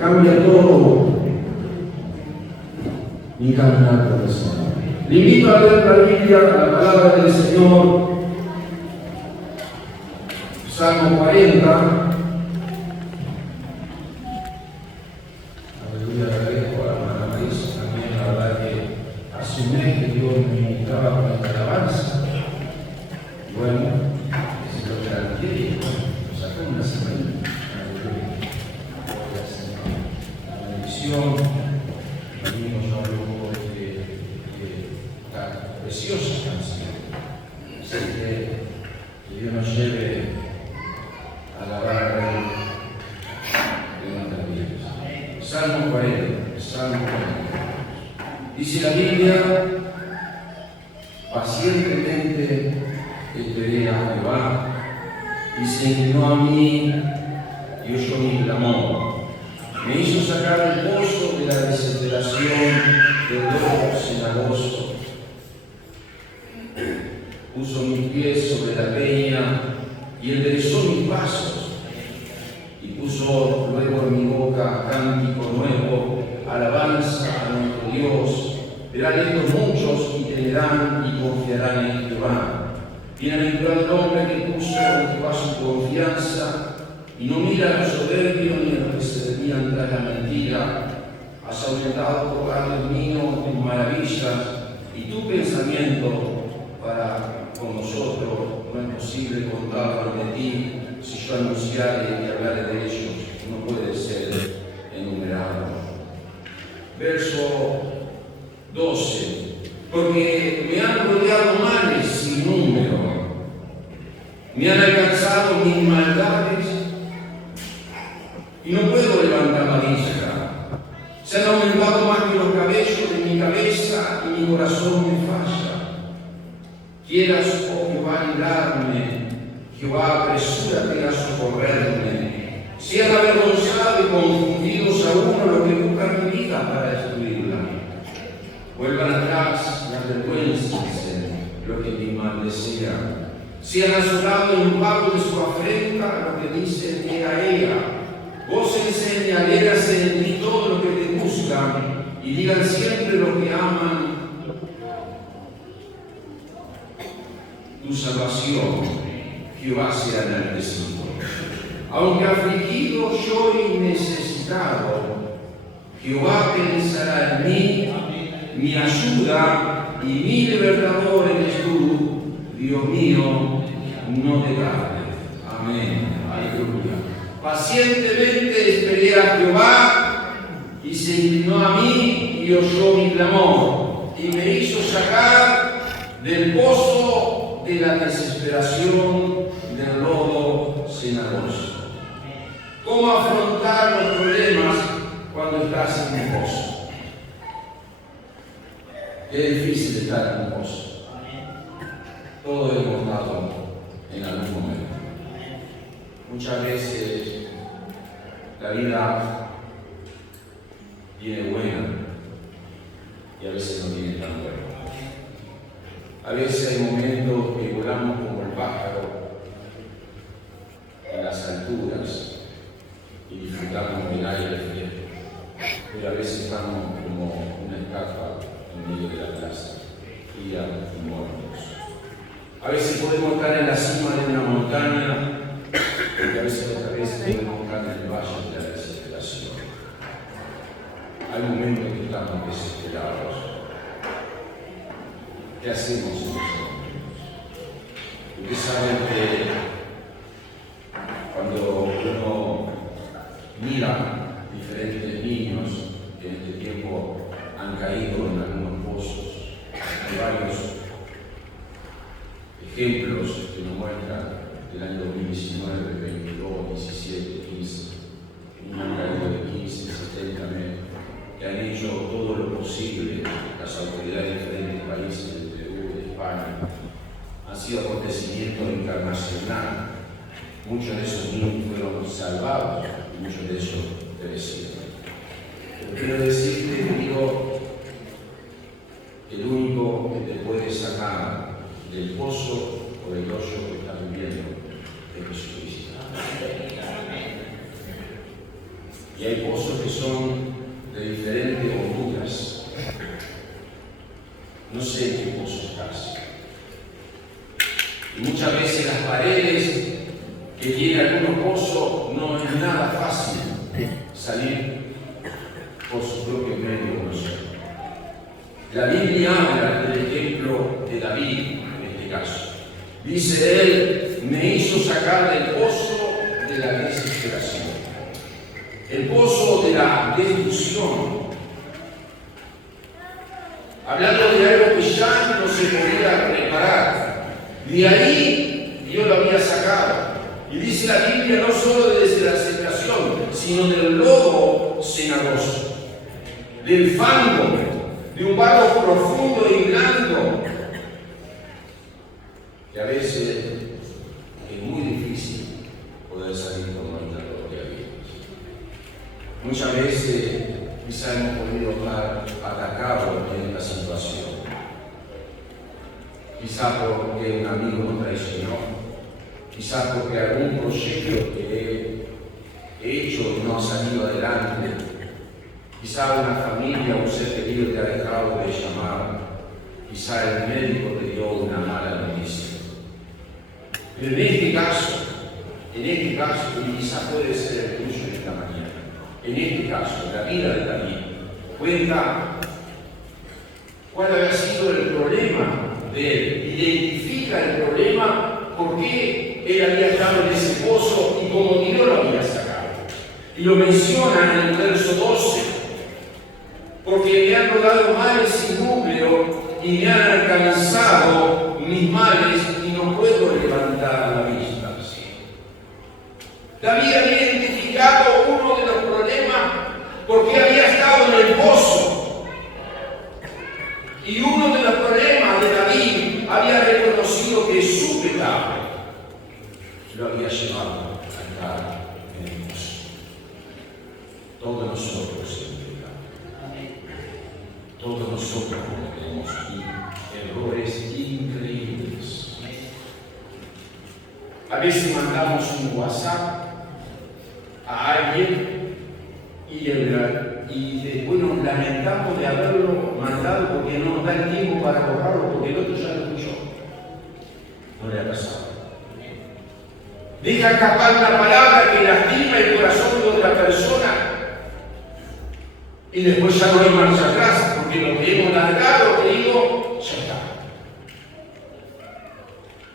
cambia todo mi caminar por el Señor. Le invito a leer la Biblia, la palabra del Señor, Salmo 40. Salmo 40, Salmo 40. Dice la Biblia: pacientemente esperé a Jehová, y se inclinó a mí y oyó mi clamor. Me hizo sacar del pozo de la desesperación, del lodo cenagoso. Puso mis pies sobre la peña y enderezó mis pasos. Y puso luego en mi boca cántico nuevo, alabanza a nuestro Dios. Verán esto muchos y temerán y confiarán en Jehová. Bienaventurado el hombre que puso en Jehová su confianza y no mira a los soberbios ni a los que se desvían tras la mentira. Has aumentado, por Dios mío, tus maravillas y tu pensamiento para con nosotros no es posible contarlo ante ti. Si yo anunciare y hablaré de ellos, no puede ser enumerado. Verso 12. Porque me han rodeado males sin número, me han alcanzado mis maldades y no puedo levantar la vista. Se han aumentado más que los cabellos de mi cabeza y mi corazón me falla. Quieras, oh Jehová, librarme. Jehová, apresúrate a socorrerme. Sean avergonzados y confundidos a uno los que buscan mi vida para destruirla. Vuelvan atrás las vergüenzas, los que mi mal desean. Sean asolados en un pago de su afrenta los que dicen ea. Gócense y alégrase en ti todos los que te buscan y digan siempre los que aman tu salvación. Jehová sea enaltecido. Aunque afligido yo y necesitado, Jehová pensará en mí, mi ayuda y mi libertador eres tú, Dios mío, no te tardes. Amén. Aleluya. Pacientemente esperé a Jehová y se inclinó a mí y oyó mi clamor y me hizo sacar del pozo de la desesperación, del lodo cenagoso. ¿Cómo afrontar los problemas cuando estás en un pozo? Es difícil estar en un pozo. Todos hemos estado en algún momento. Muchas veces la vida viene buena y a veces no viene tan buena. A veces hay momentos que volamos como el pájaro en las alturas y disfrutamos del aire fresco, pero a veces estamos como una estatua en medio de la plaza, fría y muertos. A veces podemos estar en la cima de una montaña y a veces otra vez podemos estar en el valle de la desesperación. Hay momentos que estamos desesperados. ¿Qué hacemos en esos momentos? Ustedes saben que cuando uno mira diferentes niños que en este tiempo han caído en algunos pozos, hay varios ejemplos que nos muestran del año 2019, 22, 17, 15, un han caído de 15, 70 metros, que han hecho todo lo posible las autoridades de diferentes países, de Perú, de España. Han sido acontecimientos internacionales. Muchos de esos niños fueron salvados y muchos de ellos perecieron. Pero quiero decirte, amigo, el único que te puede sacar del pozo o del hoyo que estás viviendo es Jesucristo. y hay pozos que son de diferentes honduras. No sé en qué pozo estás. Y muchas veces las paredes que tiene algunos pozos no es nada fácil salir por sus propios medios. No sé. La Biblia habla del ejemplo de David en este caso. Dice él, me hizo sacar del pozo de la desesperación, el pozo de la destrucción, hablando de algo que ya no se podía reparar. De ahí Dios lo había sacado. Y dice la Biblia no solo de la desesperación, sino del lodo cenagoso, del fango, de un barro profundo y blando, que a veces es muy difícil poder salir con nuestra propia vida. Muchas veces quizás hemos podido estar atacados en esta situación, quizás porque un amigo nos traicionó, quizás porque algún proyecto que he hecho no ha salido adelante, quizás una familia o un ser querido te ha dejado de llamar, quizás el médico te dio una mala noticia. Pero en este caso, y quizás puede ser el tuyo en esta mañana, en este caso, en la vida de David, cuenta cuál había sido el problema de él, identifica el problema, por qué él había estado en ese pozo y cómo Dios lo había sacado. Y lo menciona en el verso 12, porque me han rodado males sin número y me han alcanzado mis males y no puedo levantar la vista. David había identificado uno de los problemas porque había estado en el pozo. Y uno de los problemas de David había reconocido que su pecado lo había llevado a estar en el pozo. Todos nosotros en pecado. Todos nosotros cometemos errores increíbles. A veces mandamos un WhatsApp a alguien y después nos lamentamos de haberlo mandado porque no nos da el tiempo para borrarlo porque el otro ya lo escuchó. No le ha pasado. Deja escapar una palabra que lastima el corazón de otra persona y después ya no hay marcha atrás porque lo que hemos largado, querido, ya está.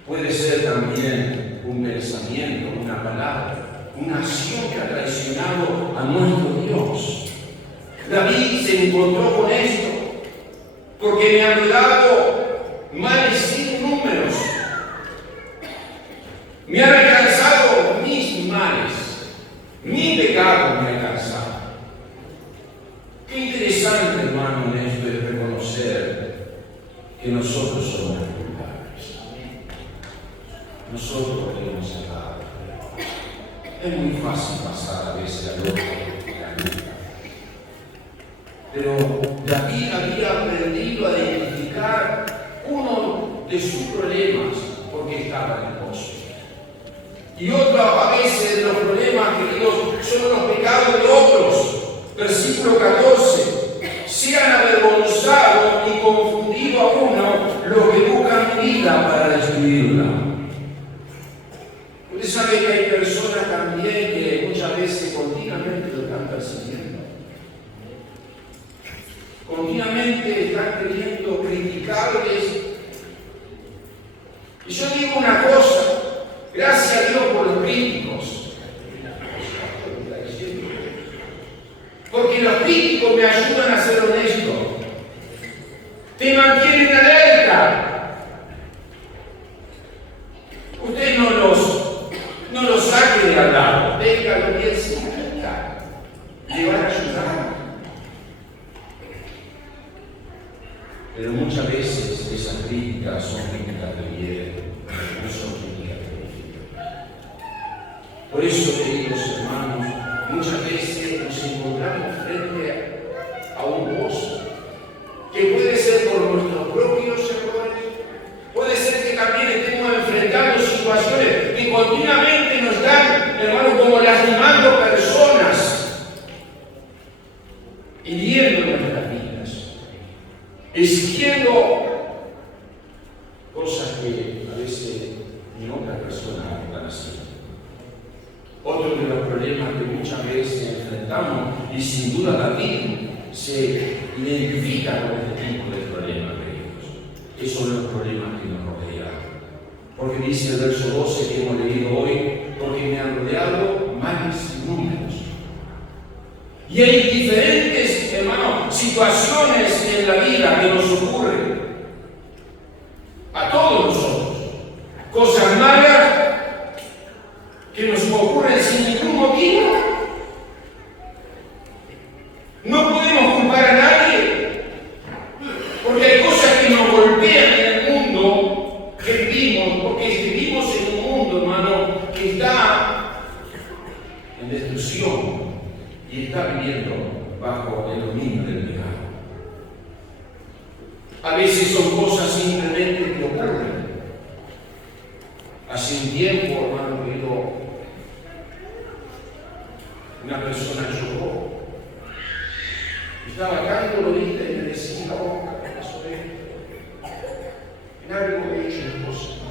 Puede ser también un pensamiento, una palabra, una acción que ha traicionado a nuestro Dios. David se encontró con esto porque me han dado males sin números. Me han alcanzado mis males, mi pecado me ha alcanzado. Qué interesante, hermano, en esto es reconocer que nosotros somos culpables. Nosotros hemos errado. Es muy fácil pasar a veces al otro la lucha. Pero David había aprendido a identificar uno de sus problemas porque estaba en el pozo. Y otro a veces de los problemas, queridos, son los pecados de otros. Versículo 14. Se han avergonzado y confundido a uno los que buscan vida para destruirla. Usted sabe que hay personas también que muchas veces continuamente lo están persiguiendo. Continuamente están queriendo criticarles. Y yo digo una cosa, gracias a Dios por los críticos. Porque los críticos me ayudan a ser honesto. Te mantienen alerta. Usted no los saque de al lado. Déjalo bien cerca. Le van a ayudar. Pero muchas veces esas críticas son críticas de bien, no son críticas de edificación. Por eso, queridos hermanos, muchas veces nos encontramos frente a un pozo que puede ser por nuestros propios errores, puede ser que también estemos enfrentando situaciones que continuamente nos están, hermano, como lastimando personas hiriendo nuestras vidas, exigiendo cosas que a veces ni otras personas están haciendo. Otro de los problemas que muchas veces enfrentamos, y sin duda David se identifica con este tipo de problemas, queridos. Esos son los problemas que nos rodean. Porque dice el verso 12 que hemos leído hoy, porque me han rodeado males y números. Y hay diferentes, hermanos, situaciones en la vida que nos ocurren a todos nosotros. Cosas malas que nos ocurren sin ningún motivo. No podemos culpar a nadie, porque hay cosas que nos golpean en el mundo que vivimos, porque vivimos en un mundo, hermano, que está en destrucción y está viviendo bajo el dominio del pecado. A veces son cosas simplemente que ocurren. Hace un tiempo, hermano querido, una persona lloró. Estaba tanto lo viste y me decía, oh, ¿qué pasó en algo he hecho en cosas, ¿no?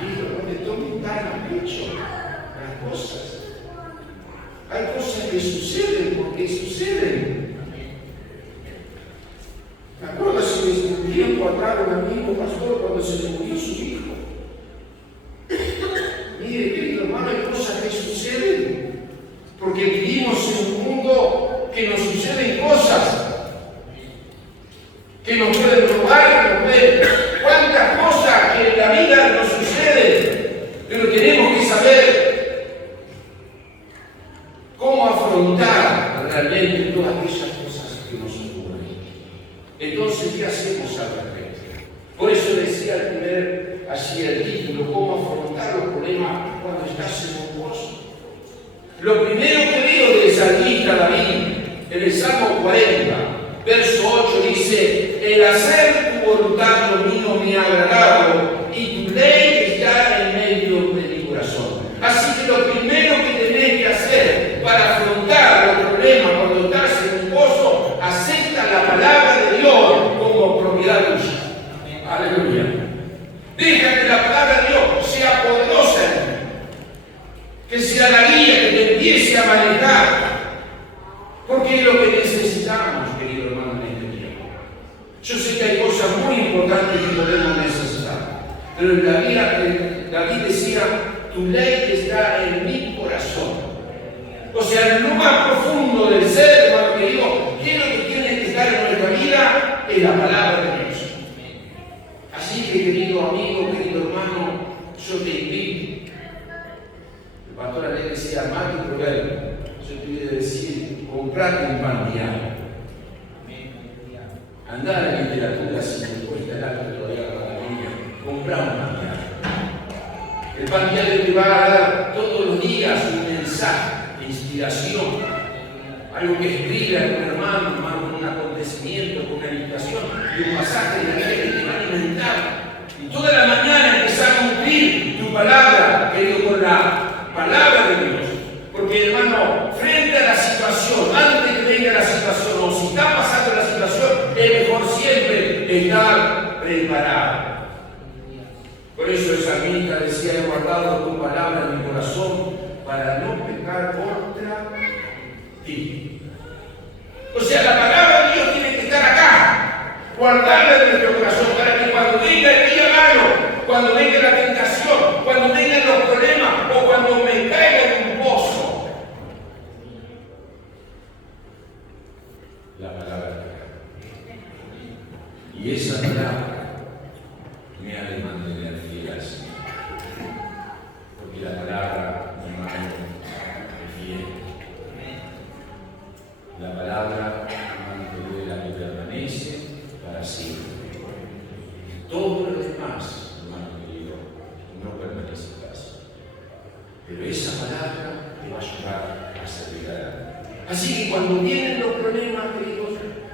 Y digo, no te tomes tan a pecho las cosas. Hay cosas que suceden porque suceden. Me acuerdo hace un tiempo atrás un amigo pastor cuando se le murió su hijo. Mire, querido hermano, hay cosas que suceden porque vivimos en un mundo que nos suceden cosas que nos pueden robar, que nos pueden... cuántas cosas que en la vida nos suceden, pero tenemos que saber cómo afrontar realmente todas aquellas cosas que nos ocurren. Entonces, ¿qué hacemos al respecto? Por eso decía el título, cómo afrontar los problemas cuando estás en un gozo. Lo primero que veo del salmista David, en el Salmo 40, verso 8, dice: el hacer tu voluntad mío me ha agradado, y tu ley está en medio de mi corazón. Así que lo primero que tenés que hacer para afrontar los problemas cuando estás en un gozo, acepta la palabra de Dios como propiedad tuya. Aleluya. Deja que la palabra de Dios sea poderosa en ti, que sea la guía que te empiece a manejar, porque es lo que necesitamos, querido hermano, en este tiempo. Yo sé que hay cosas muy importantes que podemos necesitar, pero en la vida David decía: tu ley está en mi corazón. O sea, en lo más profundo del ser, hermano querido, ¿qué es lo que tiene que estar en nuestra vida? Es la palabra de Dios. Así que, querido amigo, querido hermano, yo te invito. El pastor Ale decía: más que un proverbio, yo te voy a decir, comprate un pan diario. Andar a la literatura si te cuesta el acto todavía para la Biblia, comprar un pan diario. El pan diario te va a dar todos los días un mensaje de inspiración, algo que escribe a un hermano, con un acontecimiento, con una invitación, y un pasaje de la Biblia que te va a alimentar. Y toda la mañana empezar a cumplir tu palabra, querido, con la palabra de Dios. Porque, hermano, frente a la situación, antes que venga la situación, o si está pasando la situación, es mejor siempre estar preparado. Por eso el salmista decía: he guardado tu palabra en mi corazón para no pecar contra ti. O sea, la palabra de Dios tiene que estar acá, guardarla en nuestro corazón, para que cuando venga el día malo, cuando venga la tentación, cuando vengan los problemas, o cuando me caiga en un pozo, la palabra está acá. Y esa palabra me ha de mantener fiel al Señor. Porque la palabra, hermano, es fiel. La palabra, hermano, es la que permanece para siempre. Todo lo demás, hermano querido, no permanece para siempre. Pero esa palabra te va a ayudar a servir adelante. Así que cuando vienen los problemas, queridos,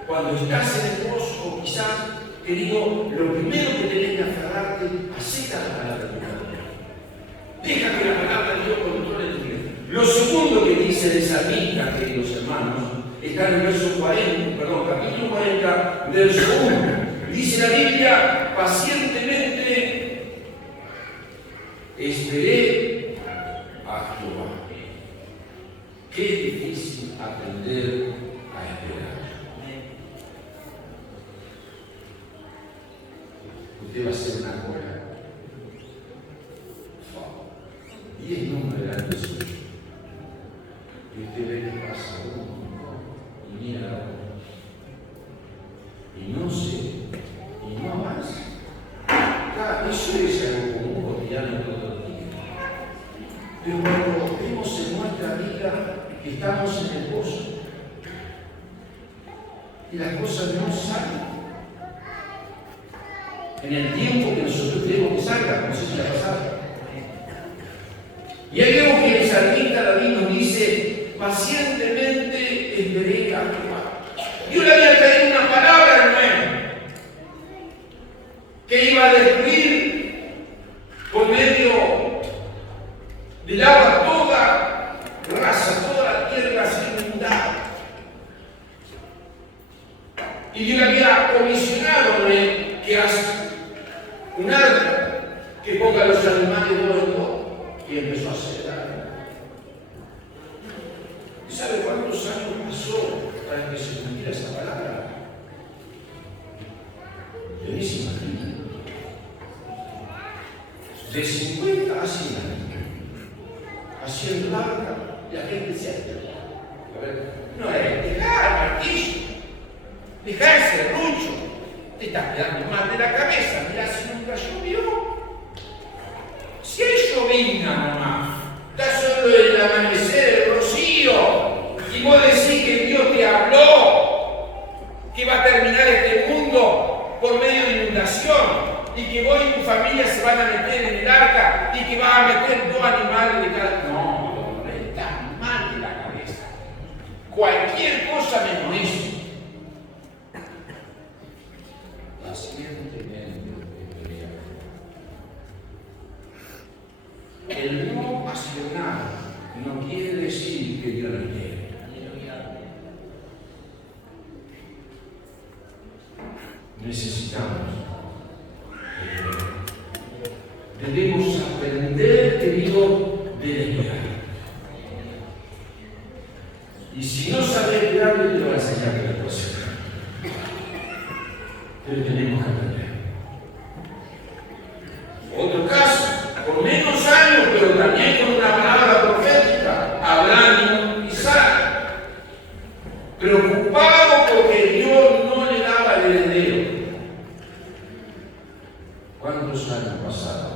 cuando estás en el gozo, quizás, querido, lo primero que tenés que aferrarte, acepta la palabra de Dios. Deja que la palabra de Dios controle tu vida. Lo segundo que dice el salmista, queridos hermanos, está en el verso 40, perdón, capítulo 40, verso 1. Dice la Biblia, pacientemente esperé a Jehová. Qué difícil aprender a esperar. Usted va a hacer una cola. 10 números delante suyo. Y usted ve que pasa uno y mira a otro. Y no sé, y no avanza. Claro, eso es algo común cotidiano todo el día. Pero cuando vemos en nuestra vida que estamos en el pozo y las cosas no salen en el tiempo que nosotros queremos que salgan, no sé si la pasada. Y ahí vemos que el salmista David nos dice, pacientemente esperé a Jehová. Dios le había traído una palabra nueva que iba a destruir por medio del agua toda raza, toda la tierra se inundaba. Y Dios le había comisionado que haga un arca que ponga los animales todo y empezó a hacer daño. ¿Y sabe cuántos años pasó para que se cumpliera esa palabra? Ustedes se imaginan. De 50 a 100 años. Haciendo el arca y la gente se acerca. A ver, no es dejar martillo, dejar ese serrucho. Te estás quedando mal de la cabeza. Mirá si nunca llovió. Si hay llovina nomás, está solo el amanecer, el rocío, y vos decís que Dios te habló, que va a terminar este mundo por medio de inundación, y que vos y tu familia se van a meter en el arca, y que va a meter 2 animales de cada... No, estás mal de la cabeza. Cualquier cosa menos eso. El no hacer nada no quiere decir que Dios no quiere. Necesitamos debemos aprender, querido, de esperar. Y si no sabes esperar, yo te voy a enseñar que lo cosa. Pero tenemos que aprender. Otro caso, con menos años, pero también con una palabra profética, Abraham y Isaac, preocupado porque Dios no le daba el heredero. ¿Cuántos años pasaron?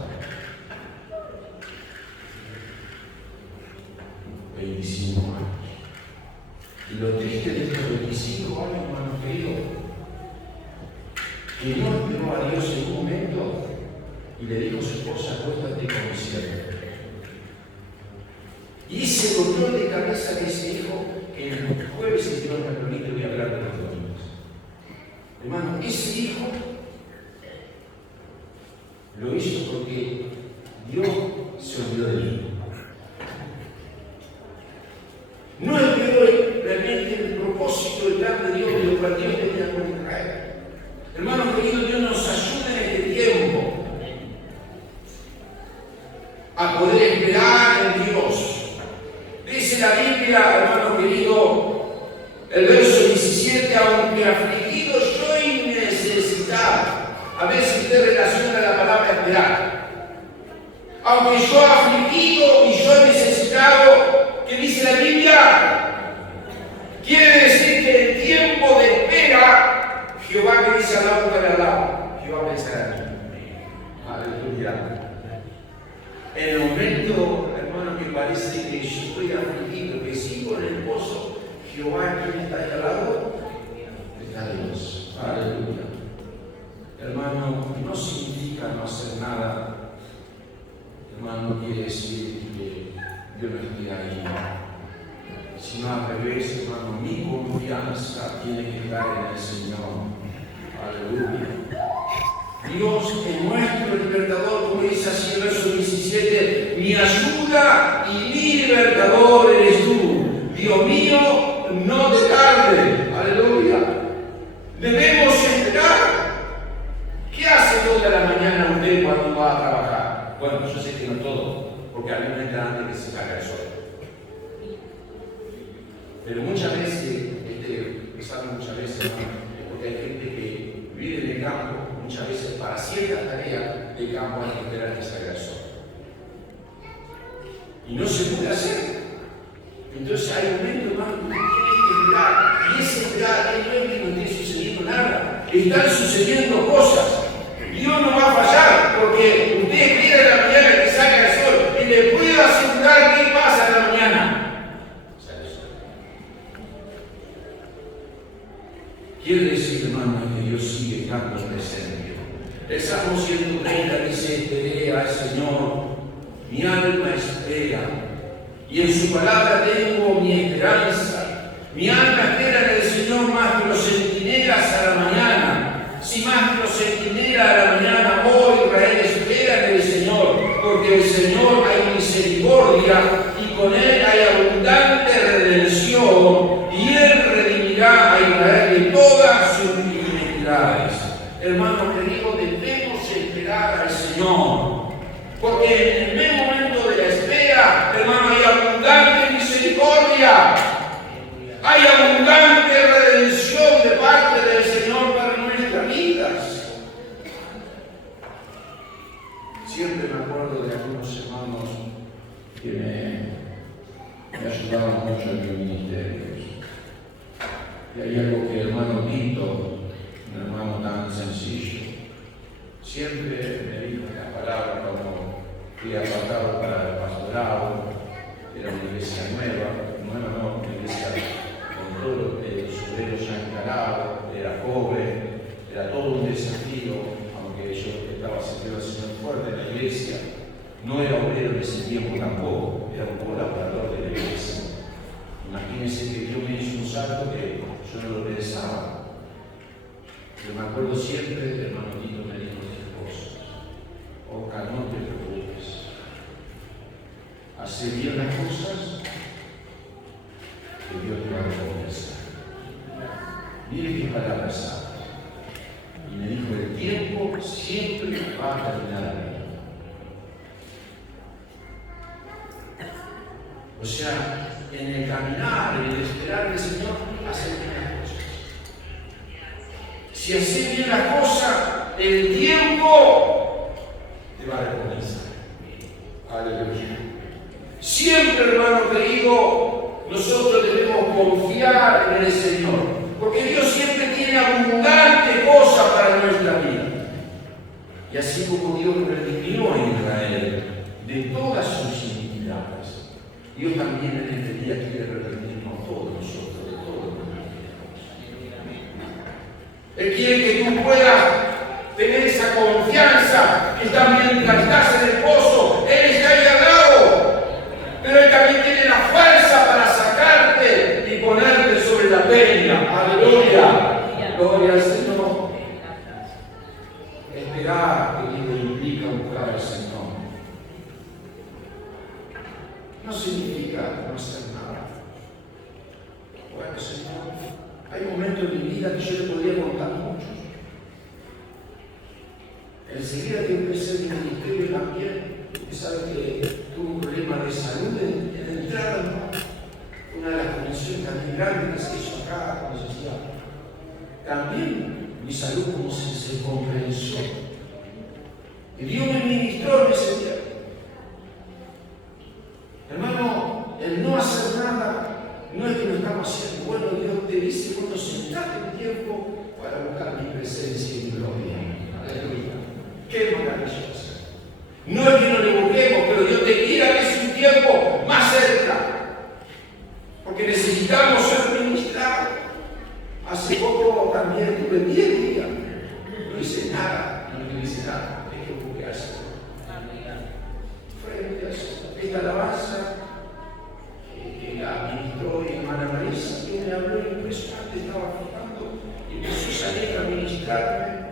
25 años. Y lo triste de estos 25 años, hermanos queridos, que no esperó a Dios en un momento y le dijo a su esposa, acuéstate con mi siervo. Y ese dolor de cabeza de ese hijo, que el jueves, si Dios me permite, voy a hablar de los domingos. Hermano, ese hijo lo hizo porque Dios se olvidó de él. No esperó realmente el propósito del plan de Dios, de lo cual Dios tenía con Israel. Hermano querido, Dios nos ayuda en este tiempo a poder esperar en Dios. Dice la Biblia, hermano querido, el verso 17, aunque afligido yo y necesitado. A ver si usted relaciona la palabra esperar. Aunque yo afligido y yo necesitado, ¿qué dice la Biblia? Quiere decir que el tiempo de espera, Jehová que dice al lado para al lado, Jehová pensará en mí. Aleluya. En el momento, hermano, que parece que yo estoy afligido, que sigo en el pozo, Jehová, ¿quién está ahí al lado? Está Dios. Aleluya. Hermano, no significa no hacer nada. Hermano, no quiere decir que Dios no esté ahí. Sino al revés, hermano, mi confianza tiene que estar en el Señor. Aleluya. Dios es nuestro libertador, como dice así el verso 17, mi ayuda y mi libertador eres tú. Dios mío, no te tardes porque alimenta antes que se salga el sol. Pero muchas veces, pensando muchas veces, porque hay gente que vive en el campo, muchas veces para ciertas tareas de campo hay que esperar que salga el sol. Y no se puede hacer. Entonces hay momentos, hermano, que usted tiene que esperar. Y ese esperar no es que no esté sucediendo nada. Están sucediendo cosas. Dios no va a fallar, porque usted espera en la mañana que salga el sol y le puedo asegurar qué pasa en la mañana. Sale el sol. Quiere decir, hermano, que Dios sigue estando presente. El Salmo 130 dice: esperé al Señor, mi alma espera, y en su palabra tengo mi esperanza. Mi alma espera en el Señor más que los centinelas a la mañana. Si más que los centinelas a la mañana, oh Israel, espera en el Señor, porque el Señor hay misericordia y con Él hay abundante redención, y Él redimirá a Israel de todas sus iniquidades. Hermano querido, debemos esperar al Señor, porque en el mismo momento de la espera, hermano, hay abundante misericordia, hay abundante redención de parte del Señor para nuestras vidas. Siempre me acuerdo de algunos hermanos que me ayudaban mucho en mi ministerio. Y hay algo que el hermano Tito, un hermano tan sencillo, siempre me dijo esta palabra cuando fui apartado para el pastorado. Era una iglesia nueva, una iglesia con todos los obreros ya instalados, era pobre, era todo un desafío, aunque yo estaba sentido al Señor fuerte en la iglesia. No era obrero en ese tiempo tampoco, era un colaborador de la iglesia. Imagínense que Dios me hizo un salto que yo no lo pensaba. Pero me acuerdo siempre del hermano Tito me dijo estas cosas: Oscar, no te preocupes, hace bien las cosas que Dios te va a recompensar. Mire qué palabras sabe. Y me dijo: el tiempo siempre va a terminar bien. O sea, en el caminar, en el esperar del Señor, hacer bien las cosas. Si haces bien las cosas, el tiempo te va a recompensar. Aleluya. Siempre, hermano querido, nosotros debemos confiar en el Señor, porque Dios siempre tiene abundante cosas para nuestra vida. Y así como Dios redimió a Israel de todas sus iniquidades, Dios también en este día quiere redimirnos todos nosotros de todos los pecados. Él quiere que tú puedas tener esa confianza que también mientras estás en el pozo, Él está ahí al lado. Pero Él también tiene la fuerza para sacarte y ponerte sobre la peña. Aleluya. Gloria al Señor. Esperar, querido, implica buscar al Señor. No significa no hacer nada. Bueno, Señor, hay momentos en mi vida que yo le podría contar muchos. Enseguida que empecé mi ministerio también, sabe que tuve un problema de salud en la entrada, ¿no? Una de las condiciones también grandes que se hizo acá, como se decía. También mi salud como se compensó. Y Dios me ministró en ese día. Hermano, el no hacer nada no es que lo estamos haciendo. Bueno, Dios te dice, cuando sentate un tiempo para buscar mi presencia y mi gloria. Aleluya. Qué maravilloso. No es que no le busquemos, pero Dios te quiere a veces un tiempo más cerca. Porque necesitamos ser ministrados. Hace poco también tuve 10 días. No hice nada, no hice nada. Es que busqué al Señor. Frente a eso. Esta alabanza que la ministró mi hermana Marisa, que me habló impresionante, estaba fijando y empezó a salir a ministrarme.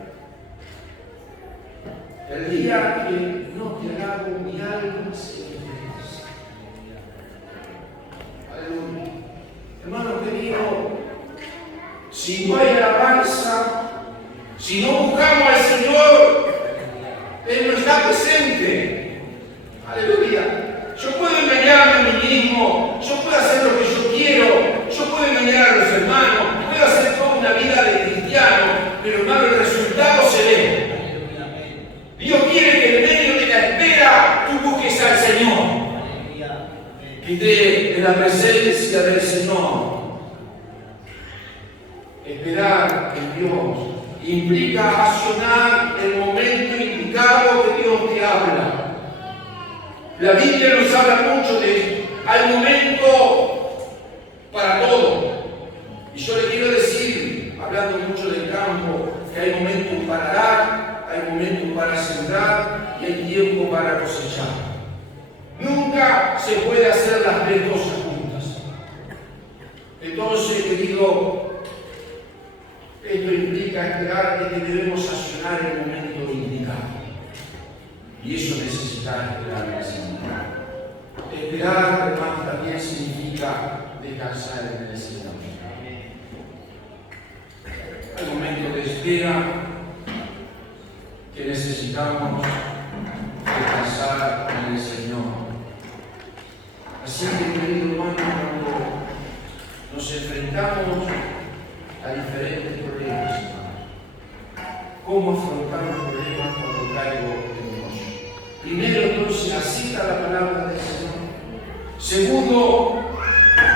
El día que no te alabo, mi alma se entristece. Aleluya. Hermano querido, si no hay alabanza, si no buscamos al Señor, Él no está presente. Aleluya. Señor. Esperar en Dios implica accionar el momento indicado que Dios te habla. La Biblia nos habla mucho de esto. Hay momento para todo. Y yo le quiero decir, hablando mucho del campo, que hay momentos para dar, hay momentos para sembrar y hay tiempo para cosechar. Nunca se puede hacer las tres cosas juntas. Entonces, querido, esto implica esperar que debemos accionar el momento indicado. Y eso necesita esperar en el Señor. Esperar, hermano, también significa descansar en el Señor. Hay momentos de espera que necesitamos descansar en el Señor. Así que, querido hermano, cuando nos enfrentamos a diferentes problemas, ¿cómo afrontar un problema cuando caigo en Dios? Primero, entonces, acepta la palabra del Señor. Segundo,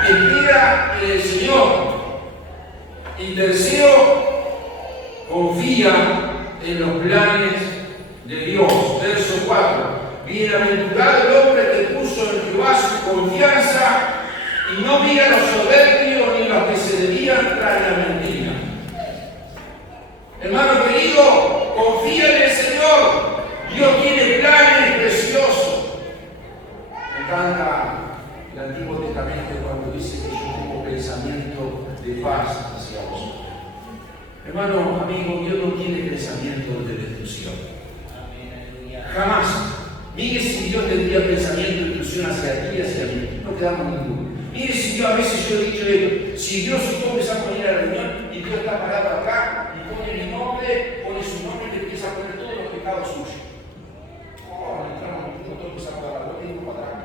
espera en el Señor. Y tercero, confía en los planes de Dios. Verso 4. Bienaventurado el hombre que puso en Jehová su confianza y no mira a los soberbios ni los que se desvían tras la mentira. Hermano querido, confía en el Señor. Dios tiene planes preciosos. Me encanta el Antiguo Testamento cuando dice que yo tengo pensamiento de paz hacia vosotros. Hermano, amigo, Dios no tiene pensamiento de destrucción. Jamás. Mire si Dios tendría pensamiento de destrucción hacia ti y hacia mí. No quedamos ninguno. Mire si yo a veces yo he dicho esto. Si Dios y tú empezamos a venir a la reunión y Dios está parado acá y pone mi nombre, pone su nombre y te empieza a poner todos los pecados suyos. Oh, entramos nosotros todos empezamos a hablar. No tengo para atrás.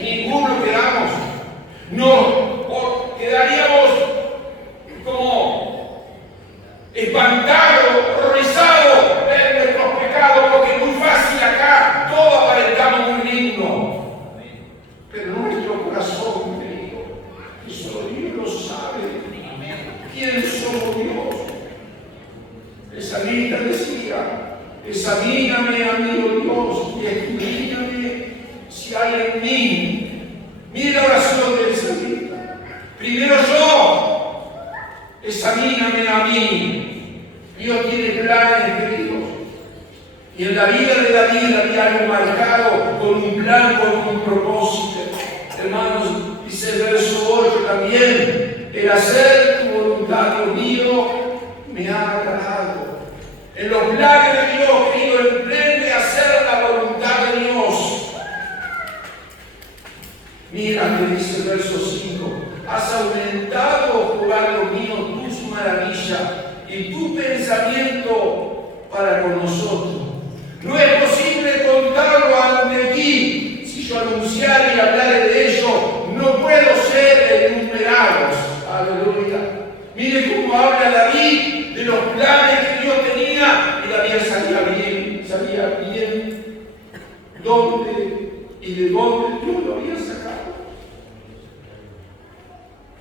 Ninguno quedamos. No, quedaríamos como espantados, horrorizados de nuestros pecados, porque es muy fácil acá, todos aparentamos muy lindo. Pero nuestro corazón, querido, que solo Dios lo sabe. ¿Quién somos Dios? El salmista decía: examíname, amigo Dios, y escudriñame si hay en mí. Mire la oración del salmista. Primero yo, examíname a mí. Dios tiene planes, queridos. Y en la vida de David había algo marcado con un plan, con un propósito. Hermanos, dice el verso 8 también: el hacer tu voluntad, Dios mío, me ha agradado. En los planes de Dios, querido, emprende a hacer la voluntad de Dios. Mira que dice el verso 5: has aumentado, Jehová, lo mío, tus maravillas y tu pensamiento para con nosotros. No es posible contarlo ante ti. Si yo anunciara y hablara de ello, no puedo ser enumerados. Aleluya. Mire cómo habla David de los planes que Dios tenía, y David sabía bien dónde y de dónde Dios lo había sacado.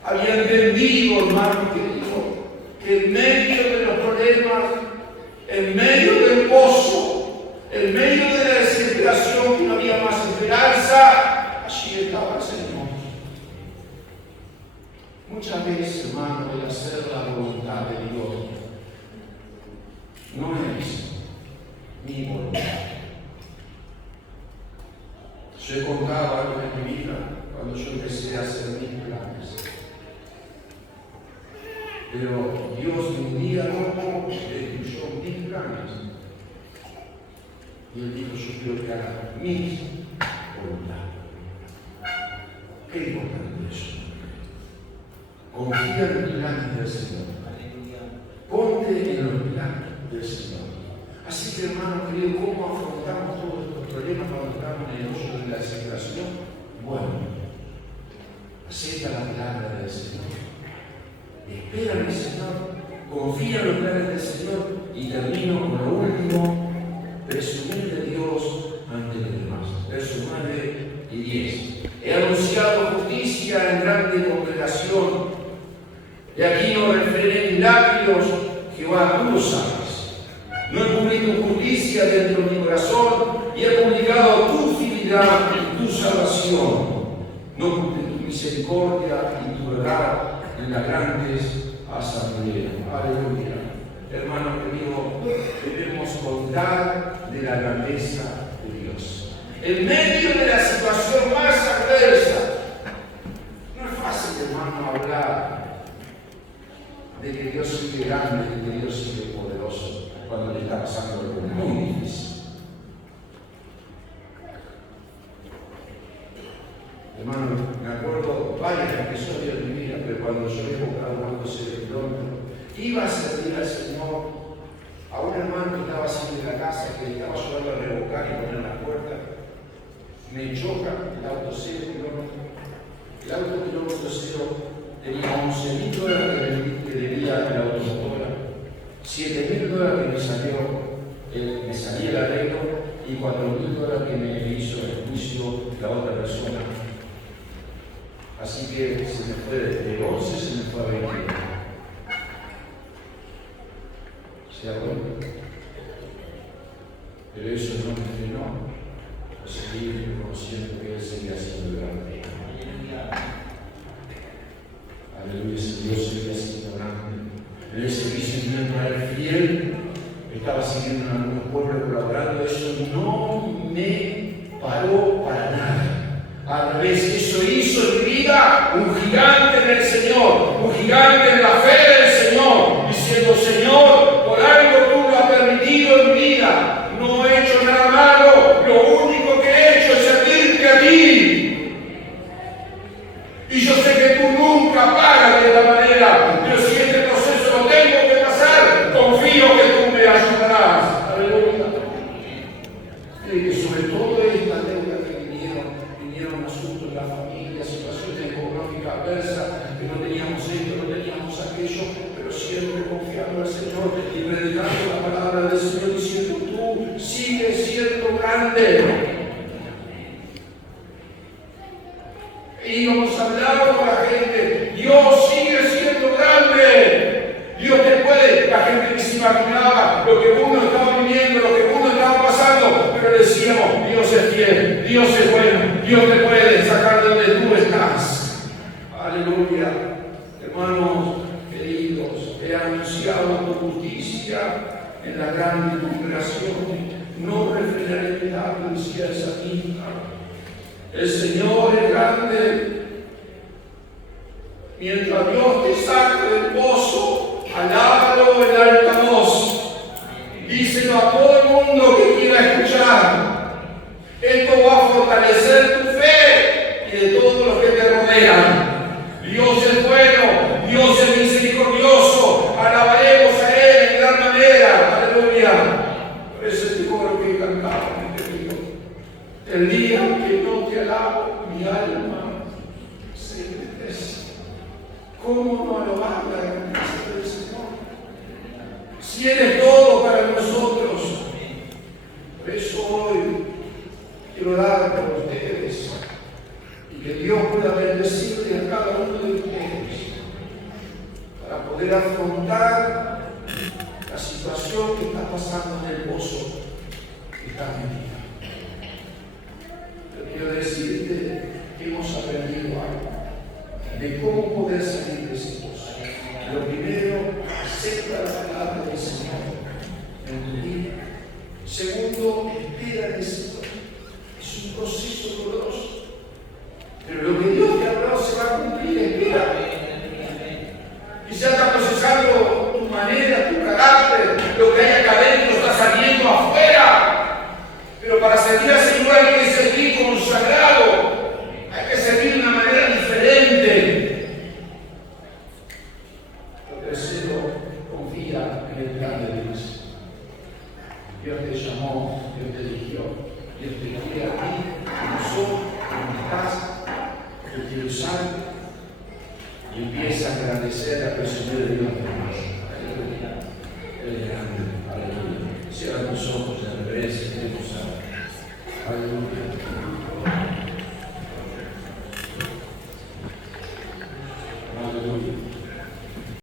Había entendido, hermano querido, que en medio de los problemas, en medio del pozo, en medio de la desesperación, que no había más esperanza, allí estaba el Señor. Muchas veces, hermano, el hacer la voluntad de Dios no es mi voluntad. Yo he contado algo de mi vida cuando yo empecé a hacer mis planes. Pero Dios un día no destruyó mis planes. Y Él dijo: yo quiero que haga mis voluntades. Qué importante es eso. Confía en los planes del Señor. Ponte en los planes del Señor. Así que, hermano querido, ¿cómo afrontamos todos estos problemas cuando estamos en el hoyo de la desesperación? Bueno, acepta la palabra del Señor. Espera en el Señor, confía en los planes del Señor, y termino con lo último: presumir de Dios ante los demás. Versos 9 y 10. He anunciado justicia en Y aquí no refrenen mis labios, Jehová, tú lo sabes. No he cumplido justicia dentro de mi corazón y he publicado tu fidelidad y tu salvación. No cumple tu misericordia y tu verdad en las grandes asambleas. Aleluya. Hermano querido, debemos contar de la grandeza de Dios. En medio de la situación más adversa, no es fácil, hermano, hablar de que Dios sigue grande, de que Dios sigue poderoso, cuando le está pasando algo muy difícil. Hermano, me acuerdo varios episodios de mi vida, pero cuando yo evocaba cuando se de kilómetros, iba a servir al Señor a un hermano que estaba haciendo en la casa, que le estaba ayudando a revocar y poner la puerta. Me choca el auto 0 kilómetros. El auto kilómetro 0 tenía $11,000 que debía el automotora, $7,000 que me salía el arreglo y $4,000 que me hizo el juicio la otra persona. Así que se me fue de 11, se me fue a 20. ¿Se da cuenta? Pero eso no me frenó a seguir reconociendo que Él seguía siendo grande. Aleluya, Dios seguía siendo grande. Él seguía siendo el fiel. Estaba siguiendo en algunos pueblos colaborando. Eso no me paró para nada. Al revés, eso hizo en mi vida un gigante en el Señor, un gigante en la fe del Señor, diciendo: Señor, por algo tú lo has permitido en mi vida. No he hecho nada malo, lo único que he hecho es servirte a ti. Y yo sé que tú nunca pagas de esta manera, pero si este proceso lo tengo que pasar, confío que tú me ayudarás. Aleluya. Y sobre todo esta deuda que vinieron asuntos en la familia, situaciones económicas adversas, que no teníamos esto, no teníamos aquello, pero siempre confiando al Señor y predicando la palabra del Señor, diciendo: tú sigues siendo grande. Y íbamos a hablar con la gente: Dios sigue siendo grande. Dios te puede. La gente que se imaginaba lo que uno estaba viviendo, lo que uno estaba pasando, pero decíamos: Dios es fiel, Dios es bueno, Dios te puede sacar de donde tú estás. Aleluya. Hermanos queridos, he anunciado tu justicia en la gran congregación. No refrenaré mi labio, decía el salmista. El Señor es grande. Mientras Dios te saque del pozo, alábalo en alta voz. Díselo a todo el mundo que quiera escuchar. Esto va a fortalecer tu fe y de todos los que te rodean. Dios es bueno, Dios es misericordioso. Alabaremos a Él en gran manera. Aleluya. Por eso es el coro que cantaba, mi querido. El día que no te alabo, mi alma se entristece. ¿Cómo no alabar la grandeza del Señor? Si eres todo para nosotros. Por eso hoy quiero dar por ustedes y que Dios pueda bendecirle a cada uno de ustedes para poder afrontar la situación que está pasando en el pozo que está metida. Quiero decirte que hemos aprendido algo de cómo poder salir de ese pozo. Lo primero, acepta la palabra del Señor en tu vida. Segundo, espera en ese pozo. Es un proceso doloroso. Pero lo que Dios te ha hablado se va a cumplir. Espera. Quizás está procesando tu manera, tu carácter, lo que hay acá adentro está saliendo afuera. Pero para servir al Señor hay que servir consagrado. Hay que servir de una manera diferente. Lo tercero, confía en el plan de Dios. Dios te llamó, Dios te eligió, Dios te quiere a ti, como sos, como estás, te quiere usar y empieza a agradecer a presumirle de Dios de más. Aleluya. Él es grande. Aleluya. Cierra tus ojos en reverencia.